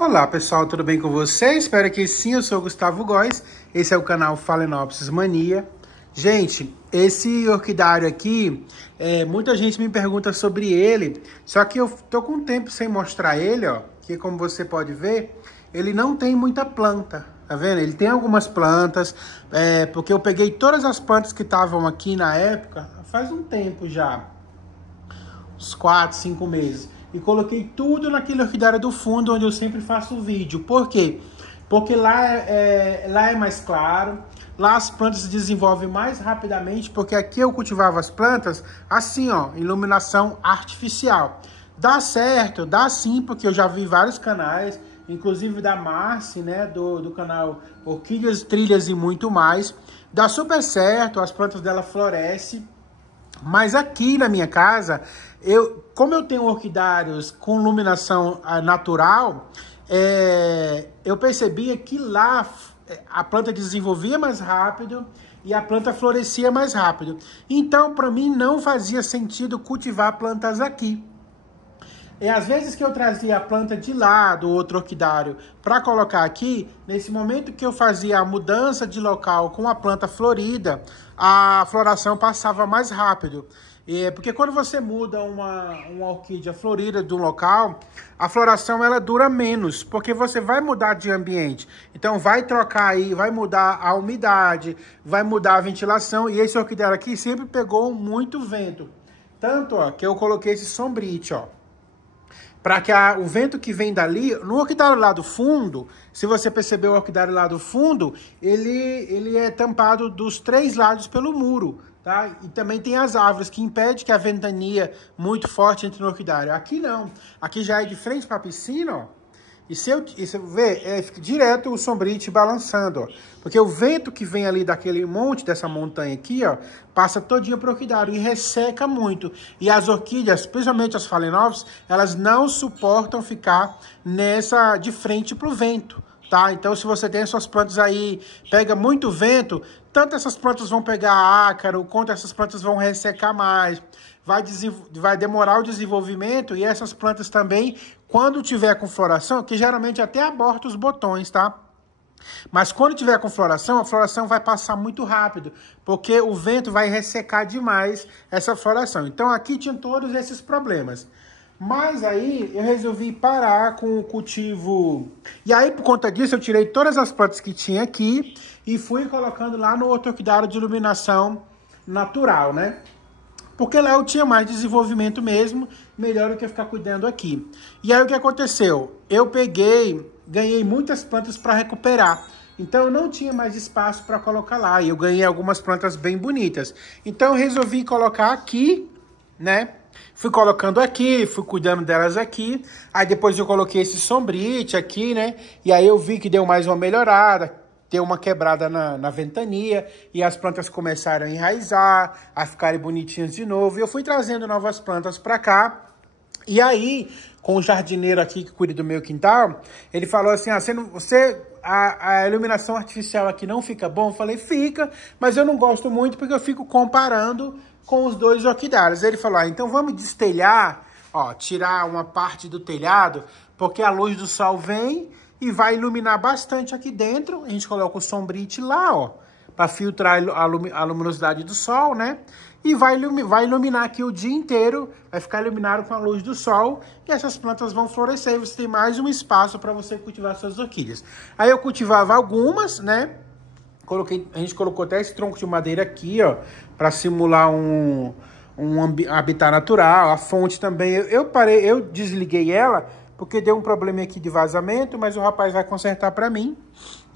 Olá pessoal, tudo bem com vocês? Espero que sim, eu sou o Gustavo Góes, esse é o canal Phalaenopsis Mania. Gente, esse orquidário aqui, muita gente me pergunta sobre ele, só que eu tô com tempo sem mostrar ele, ó, que como você pode ver, ele não tem muita planta, tá vendo? Ele tem algumas plantas, porque eu peguei todas as plantas que estavam aqui na época, faz um tempo já, uns 4, 5 meses. E coloquei tudo naquele orquidário do fundo, onde eu sempre faço vídeo. Por quê? Porque lá é mais claro, lá as plantas se desenvolvem mais rapidamente, porque aqui eu cultivava as plantas assim, ó, iluminação artificial. Dá certo, dá sim, porque eu já vi vários canais, inclusive da Marci, né, do canal Orquídeas, Trilhas e muito mais. Dá super certo, as plantas dela florescem. Mas aqui na minha casa, como eu tenho orquidários com iluminação natural, eu percebia que lá a planta desenvolvia mais rápido e a planta florescia mais rápido. Então, para mim, não fazia sentido cultivar plantas aqui. Às vezes que eu trazia a planta de lá, do outro orquidário, para colocar aqui, nesse momento que eu fazia a mudança de local com a planta florida, a floração passava mais rápido. Porque quando você muda uma orquídea florida de um local, a floração ela dura menos, porque você vai mudar de ambiente. Então vai trocar aí, vai mudar a umidade, vai mudar a ventilação, e esse orquidário aqui sempre pegou muito vento. Tanto, ó, que eu coloquei esse sombrite, ó. Para que o vento que vem dali, no orquidário lá do fundo, se você perceber o orquidário lá do fundo, ele é tampado dos 3 lados pelo muro, tá? E também tem as árvores que impedem que a ventania muito forte entre no orquidário. Aqui não, aqui já é de frente para a piscina, ó. E se eu ver, fica direto o sombrite balançando, ó. Porque o vento que vem ali daquele monte, dessa montanha aqui, ó, passa todinho pro orquidário e resseca muito. E as orquídeas, principalmente as Phalaenopsis, elas não suportam ficar de frente pro vento, tá? Então, se você tem as suas plantas aí, pega muito vento, tanto essas plantas vão pegar ácaro, quanto essas plantas vão ressecar mais. Vai demorar o desenvolvimento e essas plantas também, quando tiver com floração, que geralmente até aborta os botões, tá? Mas quando tiver com floração, a floração vai passar muito rápido, porque o vento vai ressecar demais essa floração. Então aqui tinha todos esses problemas. Mas aí eu resolvi parar com o cultivo. E aí por conta disso eu tirei todas as plantas que tinha aqui e fui colocando lá no outro orquidário de iluminação natural, né? Porque lá eu tinha mais desenvolvimento mesmo, melhor do que ficar cuidando aqui. E aí o que aconteceu? Eu ganhei muitas plantas para recuperar. Então eu não tinha mais espaço para colocar lá. E eu ganhei algumas plantas bem bonitas. Então eu resolvi colocar aqui, né? Fui colocando aqui, fui cuidando delas aqui. Aí depois eu coloquei esse sombrite aqui, né? E aí eu vi que deu mais uma melhorada. Deu uma quebrada na ventania e as plantas começaram a enraizar, a ficarem bonitinhas de novo. E eu fui trazendo novas plantas para cá. E aí, com o jardineiro aqui que cuida do meu quintal, ele falou assim, a iluminação artificial aqui não fica bom? Eu falei, fica, mas eu não gosto muito porque eu fico comparando com os dois orquidários. Ele falou, então vamos destelhar, ó, tirar uma parte do telhado, porque a luz do sol vem e vai iluminar bastante aqui dentro. A gente coloca o sombrite lá, ó, para filtrar a luminosidade do sol, né? E vai iluminar aqui o dia inteiro, vai ficar iluminado com a luz do sol e essas plantas vão florescer. E você tem mais um espaço para você cultivar suas orquídeas. Aí eu cultivava algumas, né? A gente colocou até esse tronco de madeira aqui, ó, para simular um habitat natural. A fonte também, eu desliguei ela, porque deu um problema aqui de vazamento, mas o rapaz vai consertar para mim.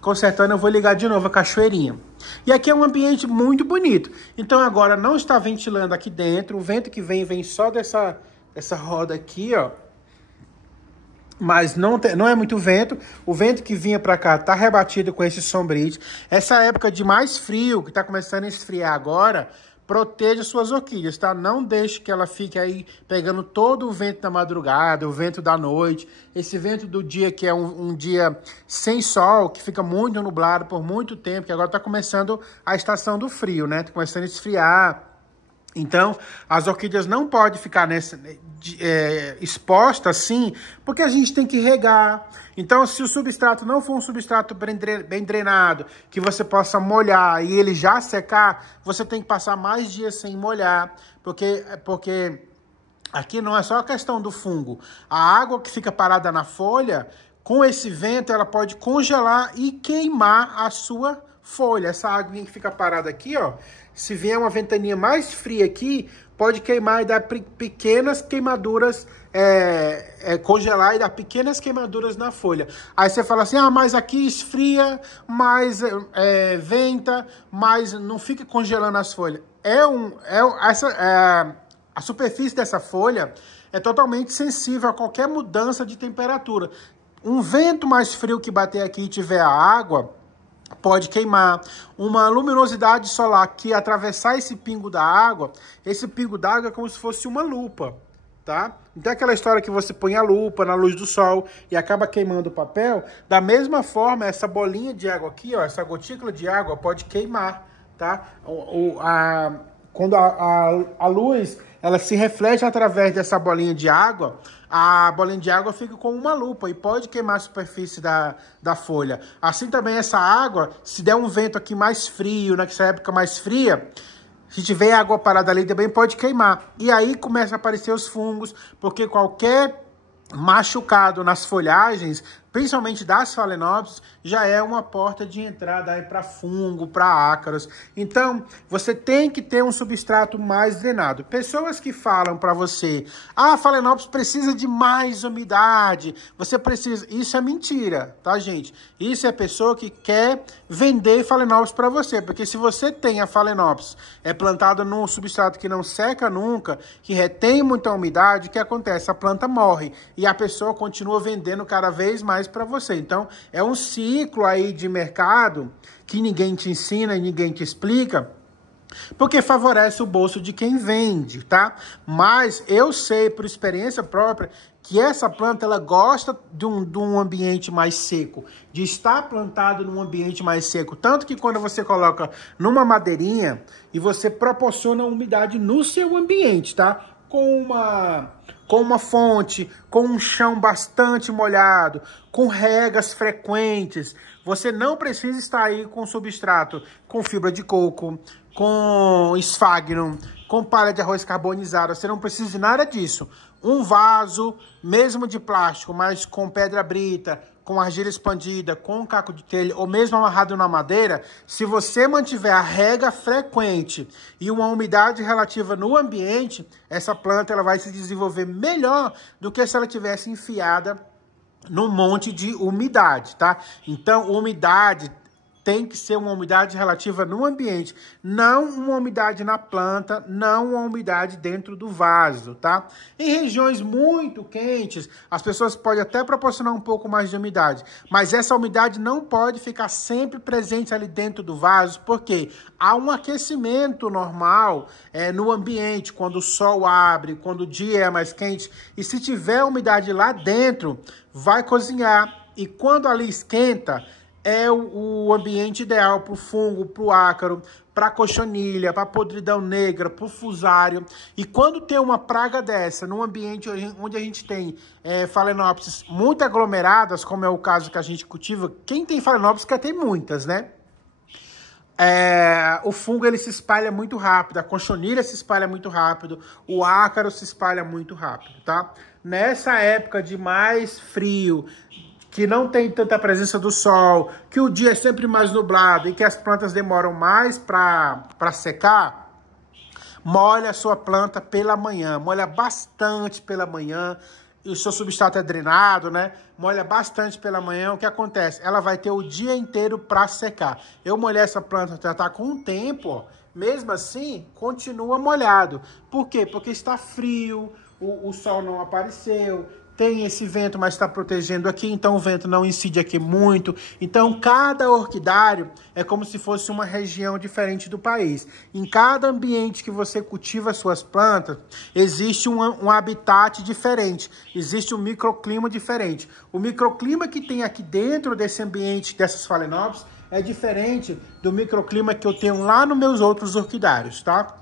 Consertando, eu vou ligar de novo a cachoeirinha. E aqui é um ambiente muito bonito. Então agora não está ventilando aqui dentro. O vento que vem só dessa roda aqui, ó. Mas não é muito vento. O vento que vinha para cá tá rebatido com esse sombrite. Essa época de mais frio, que tá começando a esfriar agora, proteja suas orquídeas, tá? Não deixe que ela fique aí pegando todo o vento da madrugada, o vento da noite, esse vento do dia que é um dia sem sol, que fica muito nublado por muito tempo, que agora tá começando a estação do frio, né? Tá começando a esfriar. Então, as orquídeas não podem ficar expostas assim, porque a gente tem que regar. Então, se o substrato não for um substrato bem drenado, que você possa molhar e ele já secar, você tem que passar mais dias sem molhar, porque aqui não é só a questão do fungo. A água que fica parada na folha, com esse vento, ela pode congelar e queimar a sua folha. Essa água que fica parada aqui, ó, se vier uma ventania mais fria aqui, pode queimar e dar pequenas queimaduras, congelar e dar pequenas queimaduras na folha. Aí você fala assim, mas aqui esfria, mais venta, mas não fica congelando as folhas. A superfície dessa folha é totalmente sensível a qualquer mudança de temperatura. Um vento mais frio que bater aqui e tiver a água, pode queimar. Uma luminosidade solar que atravessar esse pingo d'água é como se fosse uma lupa, tá? Então aquela história que você põe a lupa na luz do sol e acaba queimando o papel, da mesma forma, essa bolinha de água aqui, ó, essa gotícula de água pode queimar, tá? Quando a luz, ela se reflete através dessa bolinha de água, a bolinha de água fica como uma lupa e pode queimar a superfície da folha. Assim também essa água, se der um vento aqui mais frio, nessa época mais fria, se tiver água parada ali também pode queimar. E aí começa a aparecer os fungos, porque qualquer machucado nas folhagens, principalmente das Phalaenopsis, já é uma porta de entrada aí para fungo, para ácaros. Então, você tem que ter um substrato mais drenado. Pessoas que falam para você, a Phalaenopsis precisa de mais umidade, você precisa... Isso é mentira, tá, gente? Isso é pessoa que quer vender Phalaenopsis para você, porque se você tem a Phalaenopsis plantada num substrato que não seca nunca, que retém muita umidade, o que acontece? A planta morre e a pessoa continua vendendo cada vez mais para você. Então, é um ciclo aí de mercado que ninguém te ensina e ninguém te explica, porque favorece o bolso de quem vende, tá? Mas eu sei, por experiência própria, que essa planta, ela gosta de um ambiente mais seco, de estar plantado num ambiente mais seco. Tanto que quando você coloca numa madeirinha e você proporciona umidade no seu ambiente, tá? Com uma fonte, com um chão bastante molhado, com regas frequentes. Você não precisa estar aí com substrato, com fibra de coco, com esfagno, com palha de arroz carbonizada. Você não precisa de nada disso. Um vaso, mesmo de plástico, mas com pedra brita, com argila expandida, com caco de telha, ou mesmo amarrado na madeira, se você mantiver a rega frequente e uma umidade relativa no ambiente, essa planta ela vai se desenvolver melhor do que se ela tivesse enfiada num monte de umidade, tá? Então, umidade tem que ser uma umidade relativa no ambiente, não uma umidade na planta, não uma umidade dentro do vaso, tá? Em regiões muito quentes, as pessoas podem até proporcionar um pouco mais de umidade, mas essa umidade não pode ficar sempre presente ali dentro do vaso, porque há um aquecimento normal no ambiente, quando o sol abre, quando o dia é mais quente, e se tiver umidade lá dentro, vai cozinhar, e quando ali esquenta, é o ambiente ideal para o fungo, para o ácaro, para a cochonilha, para a podridão negra, para o fusário. E quando tem uma praga dessa, num ambiente onde a gente tem Phalaenopsis muito aglomeradas, como é o caso que a gente cultiva, quem tem Phalaenopsis quer ter muitas, né? O fungo ele se espalha muito rápido, a cochonilha se espalha muito rápido, o ácaro se espalha muito rápido, tá? Nessa época de mais frio, que não tem tanta presença do sol, que o dia é sempre mais nublado e que as plantas demoram mais para secar, molha a sua planta pela manhã, molha bastante pela manhã, e o seu substrato é drenado, né? Molha bastante pela manhã, o que acontece? Ela vai ter o dia inteiro para secar. Eu molhei essa planta, já tá com um tempo, ó, mesmo assim, continua molhado. Por quê? Porque está frio, o sol não apareceu, tem esse vento, mas está protegendo aqui, então o vento não incide aqui muito. Então, cada orquidário é como se fosse uma região diferente do país. Em cada ambiente que você cultiva suas plantas, existe um habitat diferente, existe um microclima diferente. O microclima que tem aqui dentro desse ambiente, dessas Phalaenopsis, é diferente do microclima que eu tenho lá nos meus outros orquidários, tá?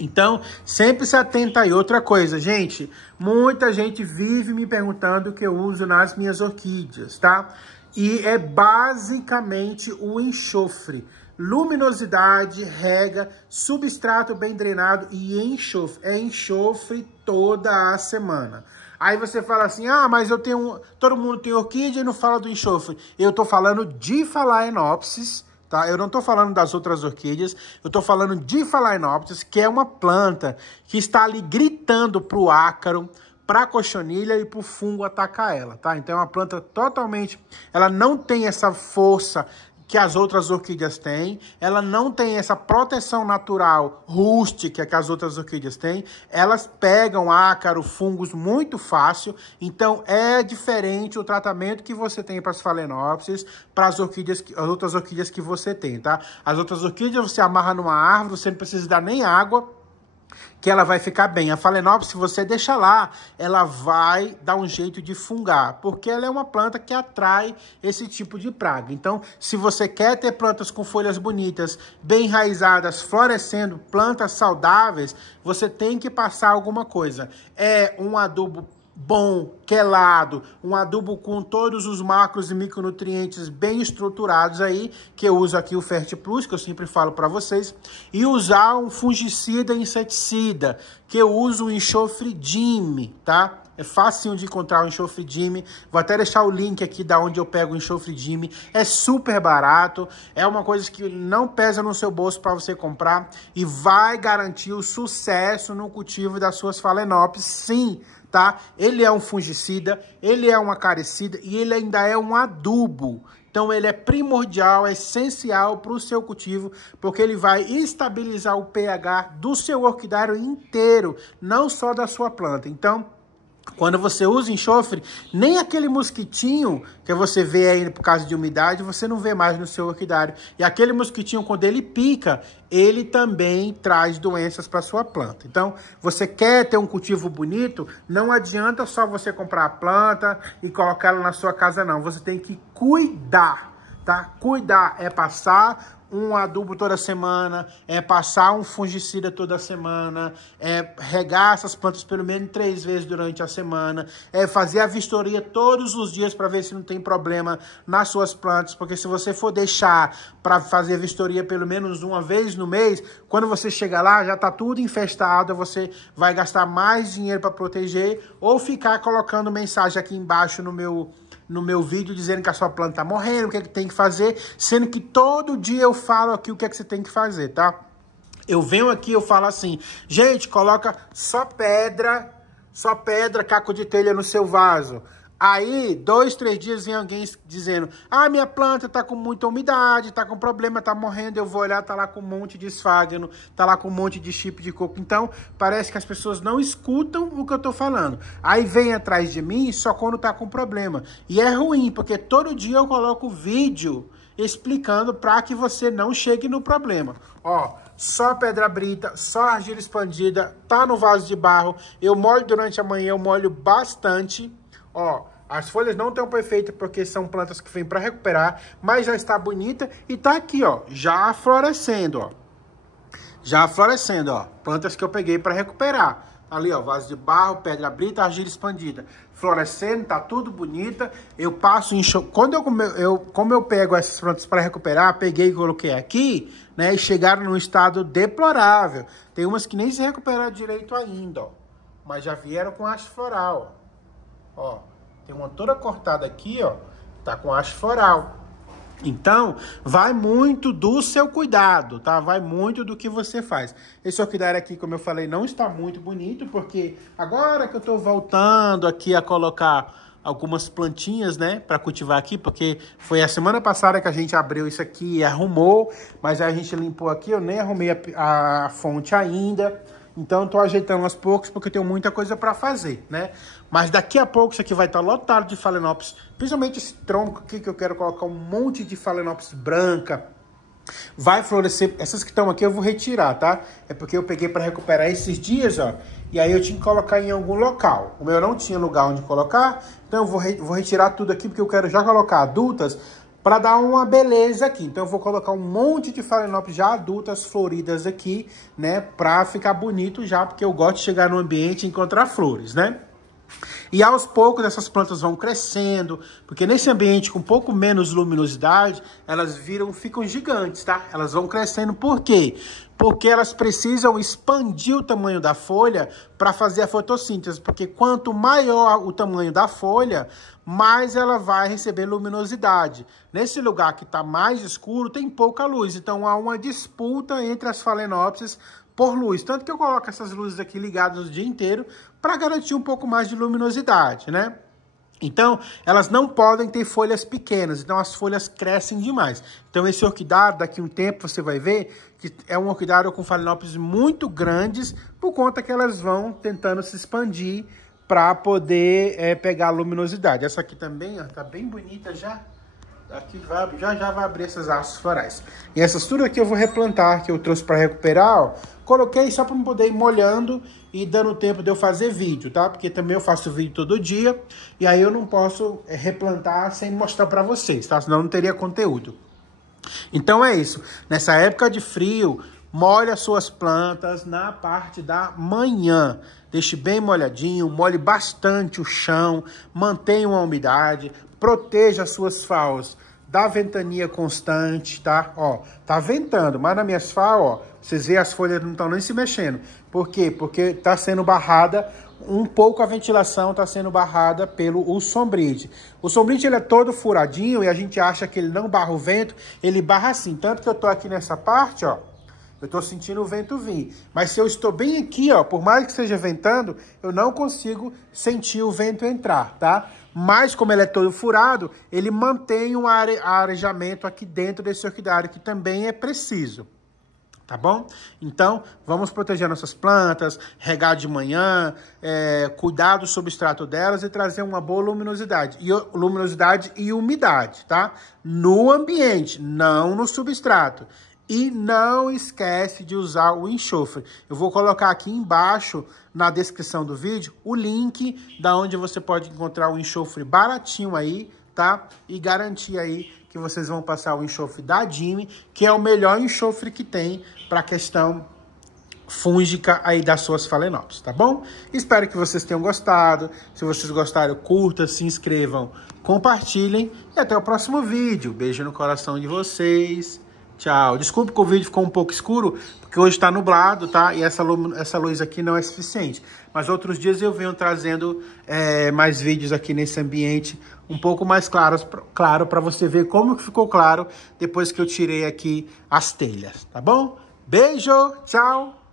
Então, sempre se atenta aí. Outra coisa, gente, muita gente vive me perguntando o que eu uso nas minhas orquídeas, tá? E é basicamente o enxofre. Luminosidade, rega, substrato bem drenado e enxofre. É enxofre toda a semana. Aí você fala assim, ah, mas eu tenho... Todo mundo tem orquídea e não fala do enxofre. Eu tô falando de Phalaenopsis, tá? Eu não tô falando das outras orquídeas, eu tô falando de Phalaenopsis, que é uma planta que está ali gritando pro ácaro, para a cochonilha e para o fungo atacar ela, tá? Então é uma planta totalmente... Ela não tem essa força que as outras orquídeas têm, ela não tem essa proteção natural rústica que as outras orquídeas têm, elas pegam ácaro, fungos muito fácil, então é diferente o tratamento que você tem para as Phalaenopsis, para as outras orquídeas que você tem, tá? As outras orquídeas você amarra numa árvore, você não precisa dar nem água, que ela vai ficar bem. A Phalaenopsis, se você deixar lá, ela vai dar um jeito de fungar, porque ela é uma planta que atrai esse tipo de praga. Então, se você quer ter plantas com folhas bonitas, bem enraizadas, florescendo, plantas saudáveis, você tem que passar alguma coisa. É um adubo bom, quelado, um adubo com todos os macros e micronutrientes bem estruturados aí, que eu uso aqui o Fertiplus, que eu sempre falo para vocês, e usar um fungicida e inseticida, que eu uso o enxofre Dime, tá? É facinho de encontrar o enxofre Dime. Vou até deixar o link aqui da onde eu pego o enxofre Dime. É super barato, é uma coisa que não pesa no seu bolso para você comprar e vai garantir o sucesso no cultivo das suas Phalaenopsis, sim, tá? Ele é um fungicida, ele é um acaricida e ele ainda é um adubo. Então ele é primordial, é essencial para o seu cultivo, porque ele vai estabilizar o pH do seu orquidário inteiro, não só da sua planta. Então, quando você usa enxofre, nem aquele mosquitinho que você vê aí por causa de umidade, você não vê mais no seu orquidário. E aquele mosquitinho, quando ele pica, ele também traz doenças para sua planta. Então, você quer ter um cultivo bonito, não adianta só você comprar a planta e colocar ela na sua casa, não. Você tem que cuidar, tá? Cuidar é passar um adubo toda semana, é passar um fungicida toda semana, é regar essas plantas pelo menos 3 vezes durante a semana, é fazer a vistoria todos os dias para ver se não tem problema nas suas plantas, porque se você for deixar para fazer a vistoria pelo menos uma vez no mês, quando você chegar lá já está tudo infestado, você vai gastar mais dinheiro para proteger ou ficar colocando mensagem aqui embaixo no meu vídeo dizendo que a sua planta tá morrendo, o que é que tem que fazer, sendo que todo dia eu falo aqui o que é que você tem que fazer, tá? Eu venho aqui, eu falo assim, gente, coloca só pedra, caco de telha no seu vaso. Aí, 2, 3 dias vem alguém dizendo, ah, minha planta tá com muita umidade, tá com problema, tá morrendo. Eu vou olhar, tá lá com um monte de esfágano, tá lá com um monte de chip de coco. Então, parece que as pessoas não escutam o que eu tô falando. Aí vem atrás de mim só quando tá com problema. E é ruim, porque todo dia eu coloco vídeo explicando para que você não chegue no problema. Ó, só pedra brita, só argila expandida, tá no vaso de barro. Eu molho durante a manhã, eu molho bastante. Ó, as folhas não estão perfeitas porque são plantas que vêm para recuperar, mas já está bonita e tá aqui, ó, já florescendo, ó. Já florescendo, ó. Plantas que eu peguei para recuperar. Ali, ó, vaso de barro, pedra brita, argila expandida. Florescendo, tá tudo bonita. Eu passo enxofre. Como eu pego essas plantas para recuperar, peguei e coloquei aqui, né, e chegaram num estado deplorável. Tem umas que nem se recuperaram direito ainda, ó. Mas já vieram com haste floral, ó. Ó, tem uma toda cortada aqui, ó, tá com haste floral. Então, vai muito do seu cuidado, tá? Vai muito do que você faz. Esse orquidário aqui, como eu falei, não está muito bonito, porque agora que eu tô voltando aqui a colocar algumas plantinhas, né, para cultivar aqui, porque foi a semana passada que a gente abriu isso aqui e arrumou, mas aí a gente limpou aqui, eu nem arrumei a fonte ainda. Então, eu tô ajeitando aos poucos, porque eu tenho muita coisa para fazer, né? Mas daqui a pouco, isso aqui vai estar lotado de Phalaenopsis. Principalmente esse tronco aqui, que eu quero colocar um monte de Phalaenopsis branca. Vai florescer. Essas que estão aqui eu vou retirar, tá? É porque eu peguei para recuperar esses dias, ó. E aí eu tinha que colocar em algum local. Como eu não tinha lugar onde colocar, então eu vou retirar tudo aqui, porque eu quero já colocar adultas para dar uma beleza aqui. Então eu vou colocar um monte de Phalaenopsis já adultas, floridas aqui, né, para ficar bonito já, porque eu gosto de chegar no ambiente e encontrar flores, né? E aos poucos essas plantas vão crescendo, porque nesse ambiente com um pouco menos luminosidade, elas ficam gigantes, tá? Elas vão crescendo, por quê? Porque elas precisam expandir o tamanho da folha para fazer a fotossíntese, porque quanto maior o tamanho da folha, mais ela vai receber luminosidade. Nesse lugar que está mais escuro, tem pouca luz, então há uma disputa entre as Phalaenopsis por luz, tanto que eu coloco essas luzes aqui ligadas o dia inteiro para garantir um pouco mais de luminosidade, né? Então, elas não podem ter folhas pequenas, então as folhas crescem demais. Então, esse orquidário, daqui a um tempo, você vai ver que é um orquidário com Phalaenopsis muito grandes, por conta que elas vão tentando se expandir para poder pegar a luminosidade. Essa aqui também, ó, tá bem bonita já. Aqui já vai abrir essas hastes florais. E essas tudo aqui eu vou replantar, que eu trouxe para recuperar, ó. Coloquei só para poder ir molhando e dando tempo de eu fazer vídeo, tá? Porque também eu faço vídeo todo dia e aí eu não posso replantar sem mostrar para vocês, tá? Senão não teria conteúdo. Então é isso. Nessa época de frio, molhe as suas plantas na parte da manhã. Deixe bem molhadinho, molhe bastante o chão, mantenha uma umidade, proteja as suas FAOs da ventania constante, tá? Ó, tá ventando, mas nas minhas FAO, ó, vocês veem as folhas não estão nem se mexendo. Por quê? Porque tá sendo barrada, um pouco a ventilação tá sendo barrada pelo Sombrite. O Sombrite, ele é todo furadinho e a gente acha que ele não barra o vento, ele barra assim. Tanto que eu tô aqui nessa parte, ó, eu tô sentindo o vento vir. Mas se eu estou bem aqui, ó, por mais que esteja ventando, eu não consigo sentir o vento entrar, tá? Mas como ele é todo furado, ele mantém um arejamento aqui dentro desse orquidário, que também é preciso. Tá bom? Então, vamos proteger nossas plantas, regar de manhã, cuidar do substrato delas e trazer uma boa luminosidade e umidade, tá? No ambiente, não no substrato. E não esquece de usar o enxofre. Eu vou colocar aqui embaixo, na descrição do vídeo, o link da onde você pode encontrar o enxofre baratinho aí, tá? E garantir aí que vocês vão passar o enxofre da Dime, que é o melhor enxofre que tem para a questão fúngica aí das suas Phalaenopsis, tá bom? Espero que vocês tenham gostado. Se vocês gostaram, curta, se inscrevam, compartilhem e até o próximo vídeo. Beijo no coração de vocês. Tchau. Desculpe que o vídeo ficou um pouco escuro, porque hoje está nublado, tá? E essa luz aqui não é suficiente. Mas outros dias eu venho trazendo mais vídeos aqui nesse ambiente um pouco mais claro para você ver como que ficou claro depois que eu tirei aqui as telhas, tá bom? Beijo, tchau!